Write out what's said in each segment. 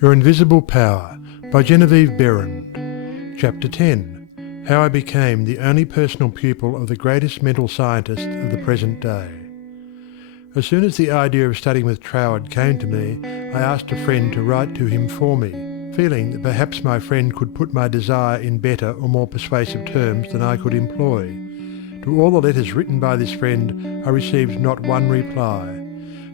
Your Invisible Power by Genevieve Berend. Chapter 10. How I Became the Only Personal Pupil of the Greatest Mental Scientist of the Present Day. As soon as the idea of studying with Troward came to me, I asked a friend to write to him for me, feeling that perhaps my friend could put my desire in better or more persuasive terms than I could employ. To all the letters written by this friend, I received not one reply.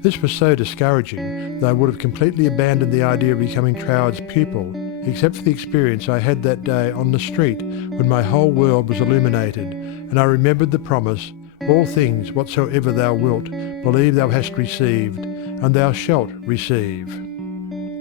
This was so discouraging that I would have completely abandoned the idea of becoming Troward's pupil, except for the experience I had that day on the street when my whole world was illuminated, and I remembered the promise, "All things whatsoever thou wilt, believe thou hast received, and thou shalt receive."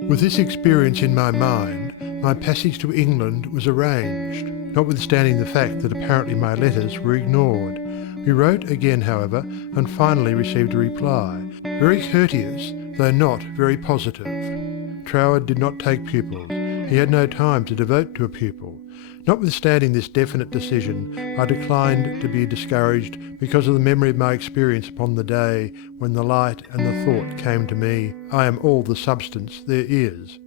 With this experience in my mind, my passage to England was arranged, notwithstanding the fact that apparently my letters were ignored. We wrote again, however, and finally received a reply, very courteous, though not very positive. Troward did not take pupils. He had no time to devote to a pupil. Notwithstanding this definite decision, I declined to be discouraged because of the memory of my experience upon the day when the light and the thought came to me, "I am all the substance there is."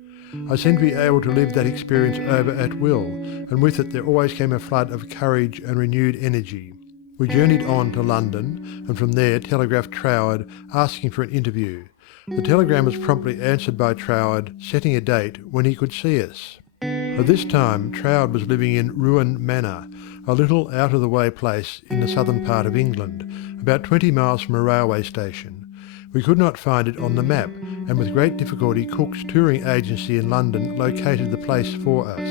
I seemed to be able to live that experience over at will, and with it there always came a flood of courage and renewed energy. We journeyed on to London, and from there telegraphed Troward asking for an interview. The telegram was promptly answered by Troward, setting a date when he could see us. At this time Troward was living in Ruan Manor, a little out-of-the-way place in the southern part of England, about 20 miles from a railway station. We could not find it on the map, and with great difficulty Cook's touring agency in London located the place for us.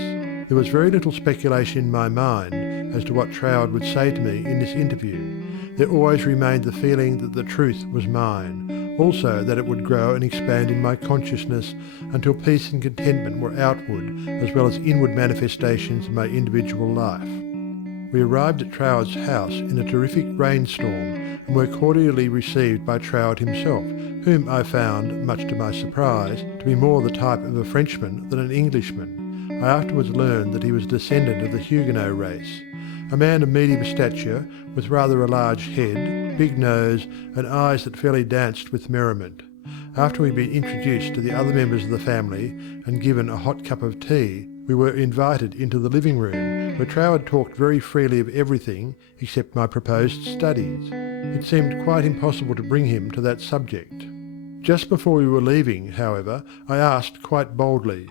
There was very little speculation in my mind as to what Troward would say to me in this interview. There always remained the feeling that the truth was mine, also that it would grow and expand in my consciousness until peace and contentment were outward as well as inward manifestations of my individual life. We arrived at Troward's house in a terrific rainstorm and were cordially received by Troward himself, whom I found, much to my surprise, to be more the type of a Frenchman than an Englishman. I afterwards learned that he was a descendant of the Huguenot race. A man of medium stature, with rather a large head, big nose, and eyes that fairly danced with merriment. After we'd been introduced to the other members of the family and given a hot cup of tea, we were invited into the living room, where Troward talked very freely of everything except my proposed studies. It seemed quite impossible to bring him to that subject. Just before we were leaving, however, I asked quite boldly,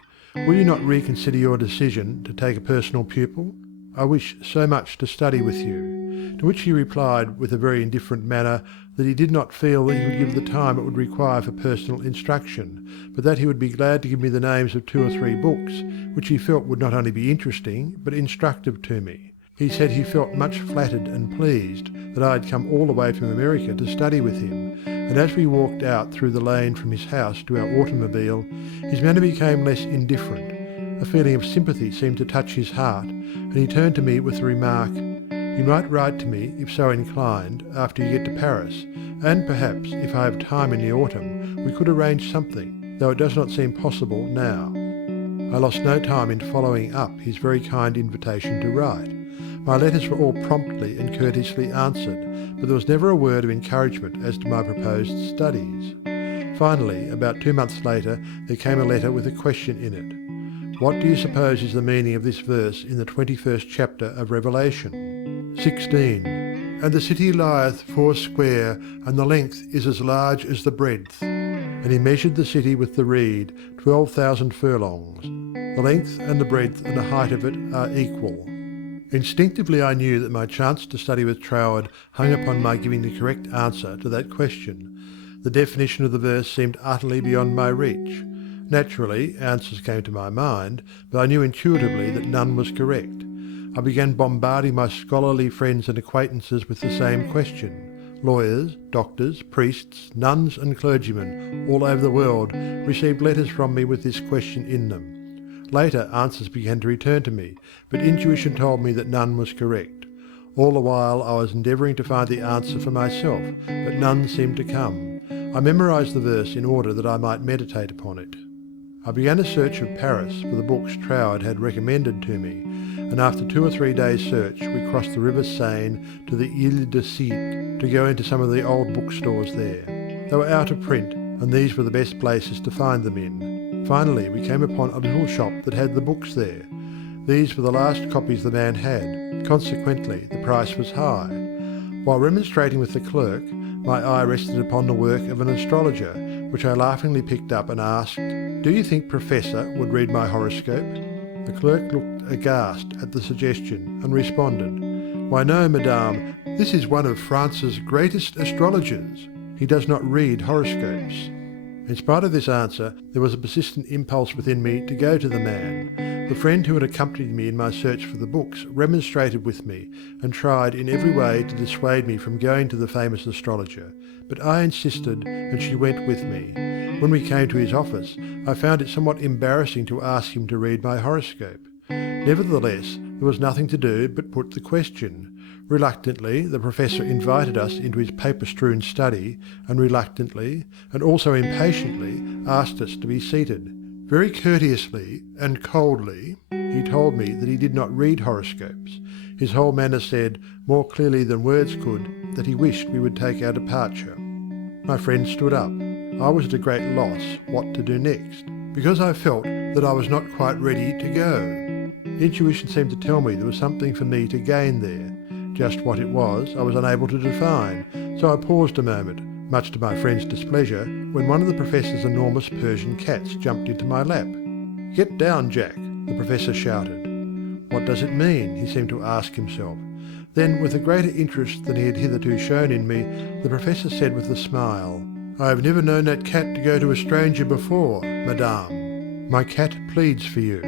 "Will you not reconsider your decision to take a personal pupil? I wish so much to study with you." To which he replied with a very indifferent manner that he did not feel that he could give the time it would require for personal instruction, but that he would be glad to give me the names of 2 or 3 books, which he felt would not only be interesting, but instructive to me. He said he felt much flattered and pleased that I had come all the way from America to study with him, and as we walked out through the lane from his house to our automobile, his manner became less indifferent. A feeling of sympathy seemed to touch his heart, and he turned to me with the remark, "You might write to me, if so inclined, after you get to Paris, and perhaps, if I have time in the autumn, we could arrange something, though it does not seem possible now." I lost no time in following up his very kind invitation to write. My letters were all promptly and courteously answered, but there was never a word of encouragement as to my proposed studies. Finally, about 2 months later, there came a letter with a question in it. "What do you suppose is the meaning of this verse in the 21st chapter of Revelation?" 16. "And the city lieth foursquare, and the length is as large as the breadth. And he measured the city with the reed, 12,000 furlongs. The length and the breadth and the height of it are equal." Instinctively I knew that my chance to study with Troward hung upon my giving the correct answer to that question. The definition of the verse seemed utterly beyond my reach. Naturally, answers came to my mind, but I knew intuitively that none was correct. I began bombarding my scholarly friends and acquaintances with the same question. Lawyers, doctors, priests, nuns and clergymen all over the world received letters from me with this question in them. Later answers began to return to me, but intuition told me that none was correct. All the while I was endeavouring to find the answer for myself, but none seemed to come. I memorized the verse in order that I might meditate upon it. I began a search of Paris for the books Troward had recommended to me, and after 2 or 3 days' search we crossed the river Seine to the Ile de Cite to go into some of the old bookstores there. They were out of print, and these were the best places to find them in. Finally, we came upon a little shop that had the books there. These were the last copies the man had. Consequently, the price was high. While remonstrating with the clerk, my eye rested upon the work of an astrologer, which I laughingly picked up and asked, "Do you think Professor would read my horoscope?" The clerk looked aghast at the suggestion and responded, "Why no, madame, this is one of France's greatest astrologers. He does not read horoscopes." In spite of this answer, there was a persistent impulse within me to go to the man. The friend who had accompanied me in my search for the books remonstrated with me and tried in every way to dissuade me from going to the famous astrologer, but I insisted and she went with me. When we came to his office, I found it somewhat embarrassing to ask him to read my horoscope. Nevertheless, there was nothing to do but put the question. Reluctantly, the professor invited us into his paper-strewn study, and reluctantly, and also impatiently, asked us to be seated. Very courteously and coldly, he told me that he did not read horoscopes. His whole manner said, more clearly than words could, that he wished we would take our departure. My friend stood up. I was at a great loss what to do next, because I felt that I was not quite ready to go. Intuition seemed to tell me there was something for me to gain there. Just what it was, I was unable to define, so I paused a moment, much to my friend's displeasure, when one of the professor's enormous Persian cats jumped into my lap. "Get down, Jack," the professor shouted. What does it mean? He seemed to ask himself. Then, with a greater interest than he had hitherto shown in me, the professor said with a smile, "I have never known that cat to go to a stranger before, madame. My cat pleads for you.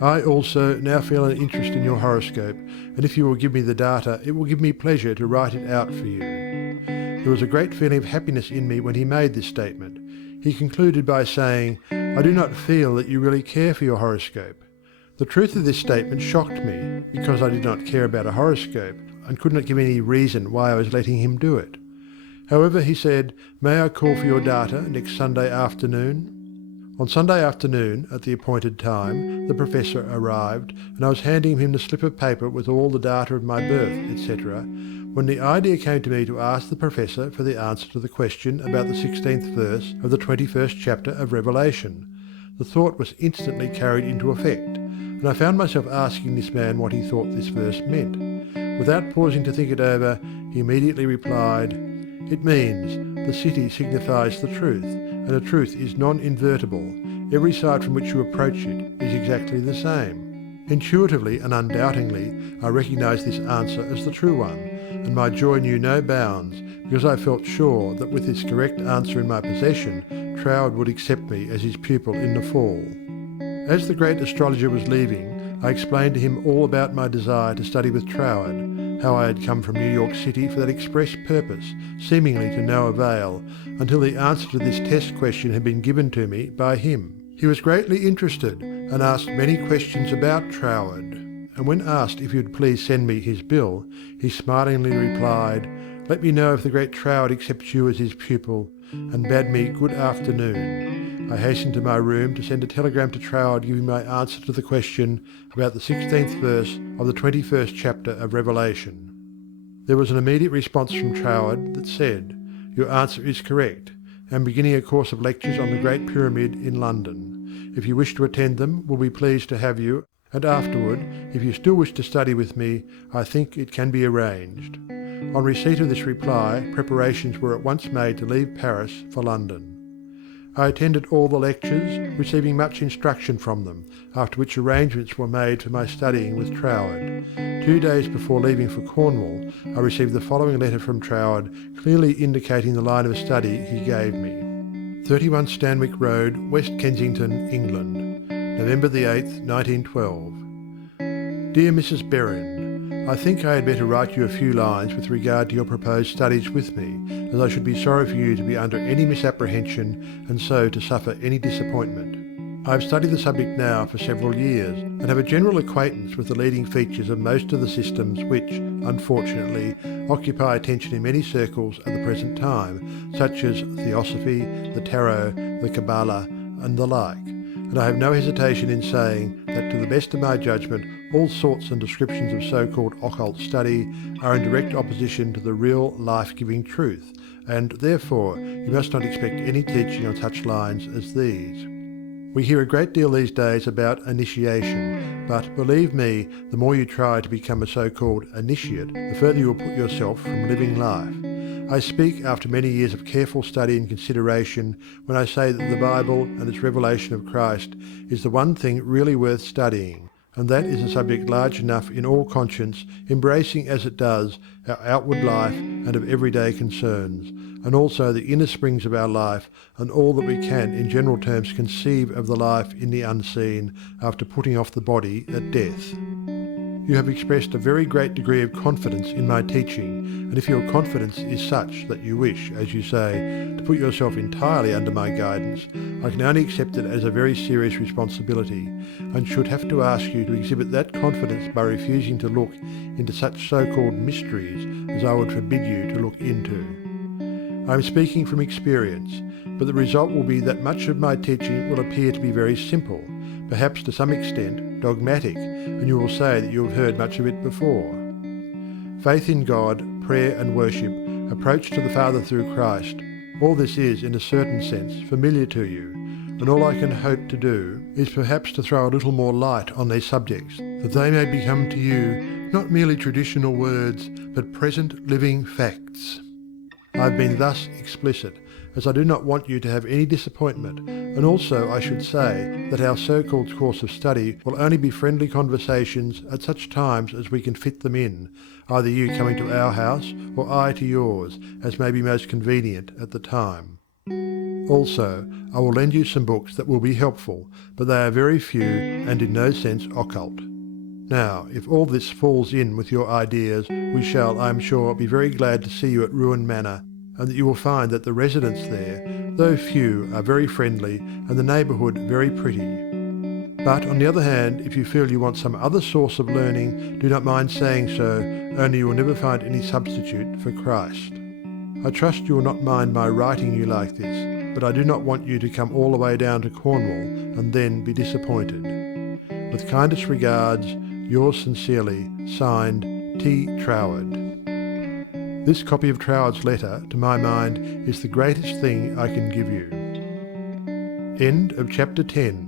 I also now feel an interest in your horoscope, and if you will give me the data, it will give me pleasure to write it out for you." There was a great feeling of happiness in me when he made this statement. He concluded by saying, "I do not feel that you really care for your horoscope." The truth of this statement shocked me, because I did not care about a horoscope, and could not give any reason why I was letting him do it. However, he said, "May I call for your data next Sunday afternoon?" On Sunday afternoon, at the appointed time, the professor arrived, and I was handing him the slip of paper with all the data of my birth, etc., when the idea came to me to ask the professor for the answer to the question about the 16th verse of the 21st chapter of Revelation. The thought was instantly carried into effect, and I found myself asking this man what he thought this verse meant. Without pausing to think it over, he immediately replied, "It means, the city signifies the truth, and the truth is non-invertible. Every side from which you approach it is exactly the same." Intuitively and undoubtingly, I recognized this answer as the true one, and my joy knew no bounds, because I felt sure that with this correct answer in my possession, Troward would accept me as his pupil in the fall. As the great astrologer was leaving, I explained to him all about my desire to study with Troward, how I had come from New York City for that express purpose, seemingly to no avail, until the answer to this test question had been given to me by him. He was greatly interested, and asked many questions about Troward, and when asked if he would please send me his bill, he smilingly replied, "Let me know if the great Troward accepts you as his pupil," and bade me good afternoon. I hastened to my room to send a telegram to Troward giving my answer to the question about the 16th verse of the 21st chapter of Revelation. There was an immediate response from Troward that said, "Your answer is correct. I am beginning a course of lectures on the Great Pyramid in London. If you wish to attend them, we'll be pleased to have you, and afterward, if you still wish to study with me, I think it can be arranged." On receipt of this reply, preparations were at once made to leave Paris for London. I attended all the lectures, receiving much instruction from them, after which arrangements were made for my studying with Troward. 2 days before leaving for Cornwall, I received the following letter from Troward, clearly indicating the line of study he gave me. 31 Stanwick Road, West Kensington, England, November the 8th, 1912. Dear Mrs. Berrin, I think I had better write you a few lines with regard to your proposed studies with me, as I should be sorry for you to be under any misapprehension and so to suffer any disappointment. I have studied the subject now for several years, and have a general acquaintance with the leading features of most of the systems which, unfortunately, occupy attention in many circles at the present time, such as Theosophy, the Tarot, the Kabbalah, and the like, and I have no hesitation in saying that, to the best of my judgment, all sorts and descriptions of so-called occult study are in direct opposition to the real life-giving truth, and therefore you must not expect any teaching on such lines as these. We hear a great deal these days about initiation, but believe me, the more you try to become a so-called initiate, the further you will put yourself from living life. I speak after many years of careful study and consideration when I say that the Bible and its revelation of Christ is the one thing really worth studying, and that is a subject large enough in all conscience, embracing as it does our outward life and of everyday concerns, and also the inner springs of our life and all that we can in general terms conceive of the life in the unseen after putting off the body at death. You have expressed a very great degree of confidence in my teaching, and if your confidence is such that you wish, as you say, to put yourself entirely under my guidance, I can only accept it as a very serious responsibility, and should have to ask you to exhibit that confidence by refusing to look into such so-called mysteries as I would forbid you to look into. I am speaking from experience, but the result will be that much of my teaching will appear to be very simple, perhaps to some extent dogmatic, and you will say that you have heard much of it before. Faith in God, prayer and worship, approach to the Father through Christ, all this is, in a certain sense, familiar to you, and all I can hope to do is perhaps to throw a little more light on these subjects, that they may become to you not merely traditional words, but present living facts. I have been thus explicit, as I do not want you to have any disappointment, and also I should say that our so-called course of study will only be friendly conversations at such times as we can fit them in, either you coming to our house or I to yours, as may be most convenient at the time. Also, I will lend you some books that will be helpful, but they are very few and in no sense occult. Now, if all this falls in with your ideas, we shall, I am sure, be very glad to see you at Ruin Manor, and that you will find that the residents there, though few, are very friendly, and the neighbourhood very pretty. But on the other hand, if you feel you want some other source of learning, do not mind saying so, only you will never find any substitute for Christ. I trust you will not mind my writing you like this, but I do not want you to come all the way down to Cornwall and then be disappointed. With kindest regards, yours sincerely, signed, T. Troward. This copy of Troward's letter, to my mind, is the greatest thing I can give you. End of chapter 10.